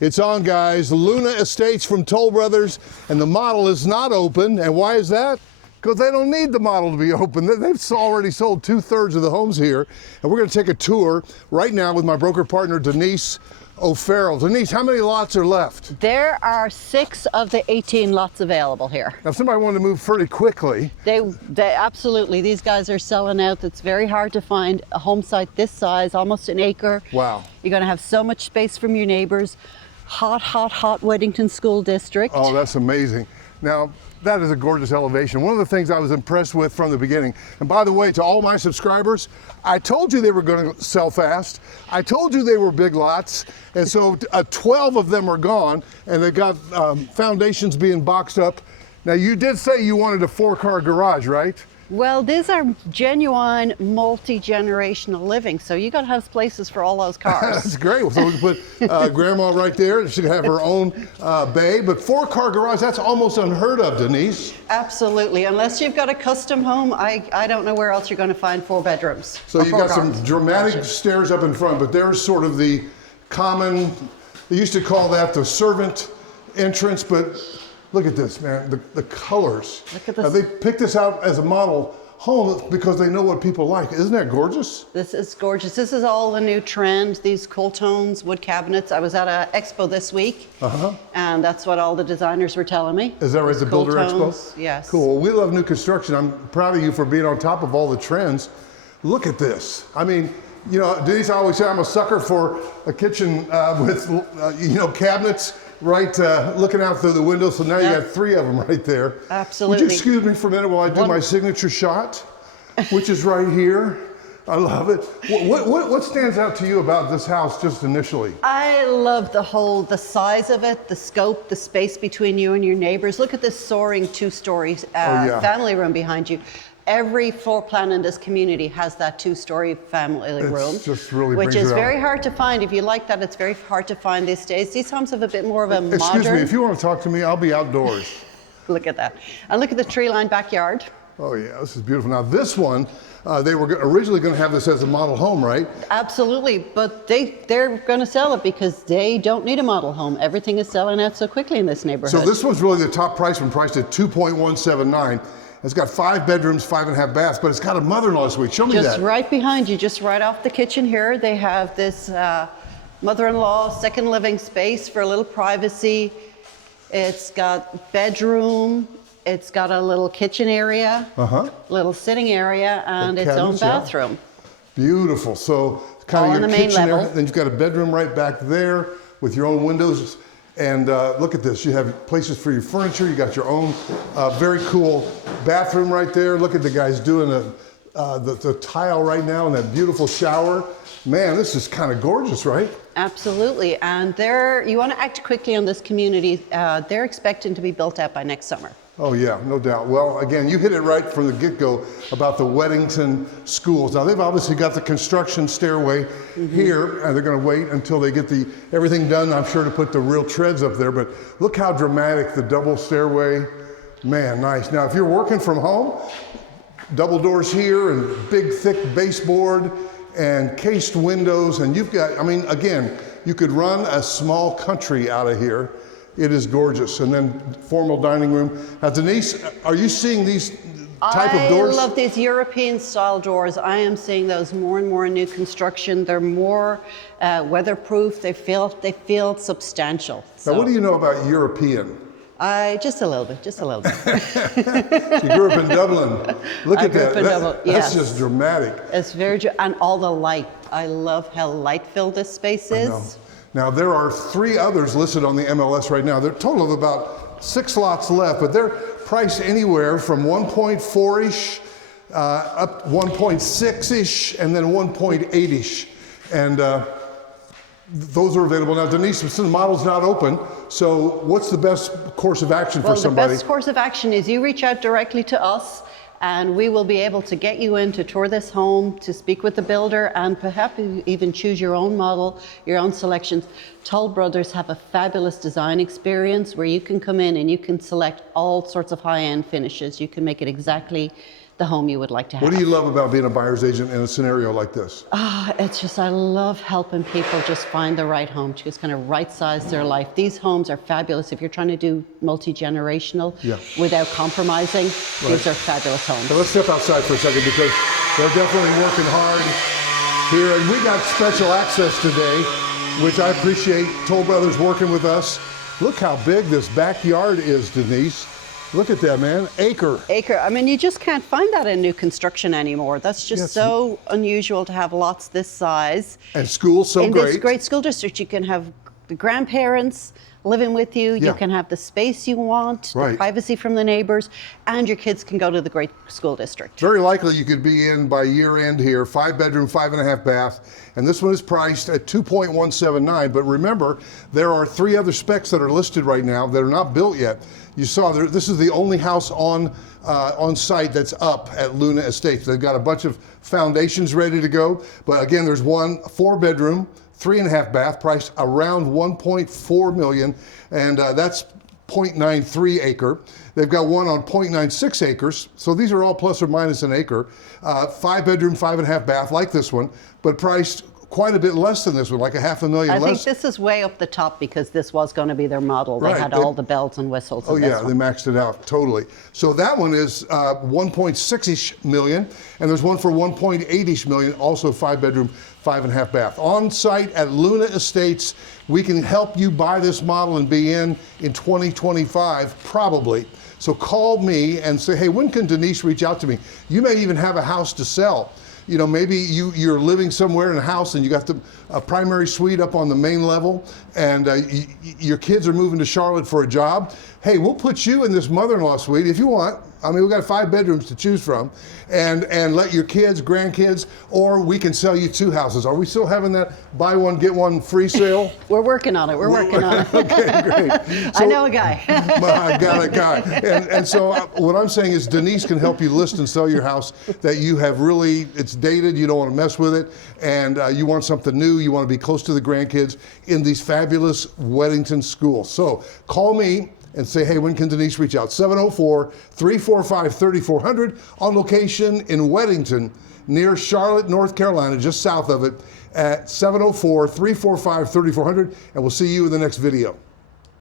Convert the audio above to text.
It's on, guys. Luna Estates from Toll Brothers, and the model is not open. And why is that? Because they don't need the model to be open. They've already sold 2/3 of the homes here. And we're going to take a tour right now with my broker partner, Denise O'Farrell. Denise, how many lots are left? There are 6 of the 18 lots available here. Now, if somebody wanted to move pretty quickly. They absolutely, these guys are selling out. It's very hard to find a home site this size, almost an acre. Wow. You're going to have so much space from your neighbors. Hot, hot, hot Weddington School District. Oh, that's amazing. Now, that is a gorgeous elevation. One of the things I was impressed with from the beginning, and by the way, to all my subscribers, I told you they were going to sell fast. I told you they were big lots, and so 12 of them are gone, and they've got foundations being boxed up. Now, you did say you wanted a 4-car garage, right? Well, these are genuine multi-generational living, so you got to have places for all those cars. That's great. So we can put Grandma right there. She can have her own bay, but 4-car garage, that's almost unheard of, Denise. Absolutely. Unless you've got a custom home, I don't know where else you're going to find 4 bedrooms. So you got some dramatic stairs up in front, but there's sort of the common, they used to call that the servant entrance, but look at this, man, the colors. Look at this. Now, they picked this out as a model home because they know what people like. Isn't that gorgeous? This is gorgeous. This is all the new trend, these cool tones, wood cabinets. I was at an expo this week, and that's what all the designers were telling me. Is that right, the cool Builder tones. Expo? Yes. Cool, well, we love new construction. I'm proud of you for being on top of all the trends. Look at this. I mean, you know, Denise, I always say I'm a sucker for a kitchen with, you know, cabinets. Right, looking out through the window, so now you got 3 of them right there. Absolutely. Would you excuse me for a minute while I do my signature shot, which is right here? I love it. What stands out to you about this house just initially? I love the size of it, the scope, the space between you and your neighbors. Look at this soaring 2-story family room behind you. Every floor plan in this community has that 2-story family room, just really which brings is it very out. hard to find. If you like that, it's very hard to find these days. These homes have a bit more of a modern... Excuse me, if you want to talk to me, I'll be outdoors. Look at that. And look at the tree-lined backyard. Oh yeah, this is beautiful. Now this one, they were originally going to have this as a model home, right? Absolutely, but they're going to sell it because they don't need a model home. Everything is selling out so quickly in this neighborhood. So this one's really the top price one, priced at $2.179. It's got 5 bedrooms, 5.5 baths, but it's got a mother-in-law suite. Show me that. Just right behind you, just right off the kitchen here, they have this mother-in-law second living space for a little privacy. It's got bedroom, it's got a little kitchen area, little sitting area, and its own bathroom. Beautiful. So kind of your kitchen area. Then you've got a bedroom right back there with your own windows. And look at this, you have places for your furniture, you got your own very cool bathroom right there. Look at the guys doing the tile right now in that beautiful shower. Man, this is kind of gorgeous, right? Absolutely, and you want to act quickly on this community. They're expecting to be built out by next summer. Oh yeah, no doubt. Well, again, you hit it right from the get-go about the Weddington schools. Now they've obviously got the construction stairway here, and they're going to wait until they get everything done, I'm sure, to put the real treads up there. But look how dramatic the double stairway. Man, nice. Now if you're working from home, double doors here and big thick baseboard and cased windows, and you've got, I mean, again, you could run a small country out of here. It is gorgeous. And then formal dining room. Now, Denise, are you seeing these type of doors? I love these European style doors. I am seeing those more and more in new construction. They're more weatherproof. They feel substantial. Now, what do you know about European? Just a little bit. You grew up in Dublin. Look at that. That's just dramatic. It's very, and all the light. I love how light-filled this space is. Now, there are 3 others listed on the MLS right now. There are a total of about 6 lots left, but they're priced anywhere from 1.4-ish, up 1.6-ish, and then 1.8-ish. And those are available. Now, Denise, since the model's not open, so what's the best course of action for somebody? The best course of action is you reach out directly to us, and we will be able to get you in to tour this home, to speak with the builder, and perhaps even choose your own model, your own selections. Toll Brothers have a fabulous design experience where you can come in and you can select all sorts of high-end finishes. You can make it exactly the home you would like to have. What do you love about being a buyer's agent in a scenario like this? It's just, I love helping people just find the right home, to just kind of right size their life. These homes are fabulous. If you're trying to do multi-generational without compromising, these are fabulous homes. So let's step outside for a second, because they're definitely working hard here. And we got special access today, which I appreciate. Toll Brothers working with us. Look how big this backyard is, Denise. Look at that, man. Acre. I mean, you just can't find that in new construction anymore. That's just so unusual to have lots this size. And schools so in great. In this great school district, you can have the grandparents living with you. You can have the space you want, the privacy from the neighbors, and your kids can go to the great school district. Very likely you could be in by year end here. 5-bedroom, 5.5 bath. And this one is priced at $2.179. But remember, there are 3 other specs that are listed right now that are not built yet. You saw this is the only house on site that's up at Luna Estates. They've got a bunch of foundations ready to go. But again, there's one 4-bedroom, 3.5 bath, priced around $1.4 million, and that's 0.93 acre. They've got one on 0.96 acres, so these are all plus or minus an acre. 5-bedroom, 5.5 bath, like this one, but priced quite a bit less than this one, like $500,000 less. I think this is way up the top because this was going to be their model. They had all the bells and whistles. Oh yeah, they maxed it out totally. So that one is 1.6-ish million, and there's one for 1.8-ish million, also 5-bedroom, 5.5 bath. On site at Luna Estates, we can help you buy this model and be in 2025, probably. So call me and say, hey, when can Denise reach out to me? You may even have a house to sell. You know, maybe you're living somewhere in a house and you got a primary suite up on the main level, and your kids are moving to Charlotte for a job. Hey, we'll put you in this mother-in-law suite if you want. I mean, we've got 5 bedrooms to choose from, and let your kids, grandkids, or we can sell you 2 houses. Are we still having that buy one, get one free sale? We're working on it. We're working on it. Okay, great. So, I know a guy. I got a guy. And so what I'm saying is Denise can help you list and sell your house that you have really, it's dated, you don't want to mess with it, and you want something new, you want to be close to the grandkids in these fabulous Weddington schools. So call me and say, hey, when can Denise reach out? 704-345-3400, on location in Weddington, near Charlotte, North Carolina, just south of it, at 704-345-3400, and we'll see you in the next video.